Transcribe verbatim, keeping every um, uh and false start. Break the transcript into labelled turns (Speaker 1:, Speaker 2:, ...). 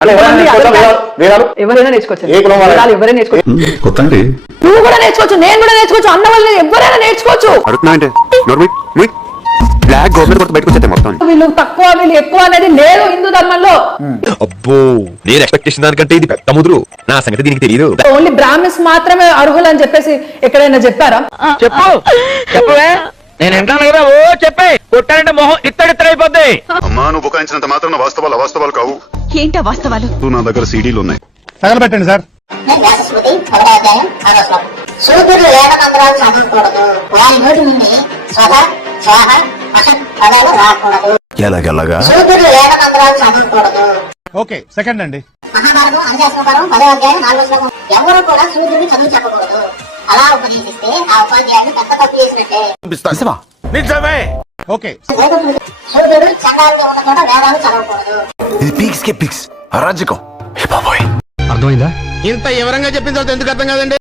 Speaker 1: ఎవరైనా నేర్చుకోవచ్చు, ఎవరైనా నేర్చుకోవచ్చు. నువ్వు కూడా నేర్చుకోవచ్చు, నేను కూడా నేర్చుకోవచ్చు, అన్న వాళ్ళు ఎవరైనా నేర్చుకోవచ్చు. వీళ్ళు తక్కువ వీళ్ళు ఎక్కువ అనేది లేదు హిందూ ధర్మంలో.
Speaker 2: అబ్బో నేను ఎక్స్పెక్ట్ చేసిన దానికంటే ఇది పెద్ద ముదురు. నా సంగతి దీనికి తెలియదు.
Speaker 1: ఓన్లీ బ్రాహ్మిన్స్ మాత్రమే అర్హులు అని చెప్పేసి ఎక్కడైనా చెప్పారా?
Speaker 3: చెప్పు చెప్పవే, నేను వింటాను కదా. ఓ చెప్పే, కొట్టానంటే మొహం ఇత్తడిత్తడైపోద్ది.
Speaker 4: అమ్మా నువ్వు బుకాయించినంత మాత్రం వాస్తవాలు అవాస్తవాలు కావు.
Speaker 5: ఏంటా వాస్తవాలు?
Speaker 4: నా దగ్గర సీడీలు ఉన్నాయి,
Speaker 6: తగలబెట్టండి సార్.
Speaker 7: సూర్యుడు వేద మంత్రాలు చదవకూడదు, వారి నోటి నుండి స్వధ స్వాహ అసత్ పదాలు రాకూడదు.
Speaker 4: ఎలాగెలాగా
Speaker 7: సూర్యుడు వేద మంత్రాలు చదవకూడదు.
Speaker 6: ఓకే సెకండ్ అండి.
Speaker 7: మహాభారతం అనుశాసనపరం పదో అధ్యాయం నాలుగో శ్లోకం. ఎవరు కూడా సూర్యుడిని చదువు చెప్పకూడదు. అలా ఉపదేశిస్తే ఆ ఉపాధ్యాయుడు పెద్ద తప్పు చేసినట్టే.
Speaker 3: నిజమే.
Speaker 6: ఓకే
Speaker 7: సూర్యుడు చండాలంగా ఉన్న చోట వేదాలు చదవకూడదు.
Speaker 4: ఇది పీక్స్ కే పీక్స్ అరాజకం.
Speaker 2: అర్థమైందా?
Speaker 3: ఇంత వివరంగా చెప్పిన తర్వాత ఎందుకు అర్థం కాదండి?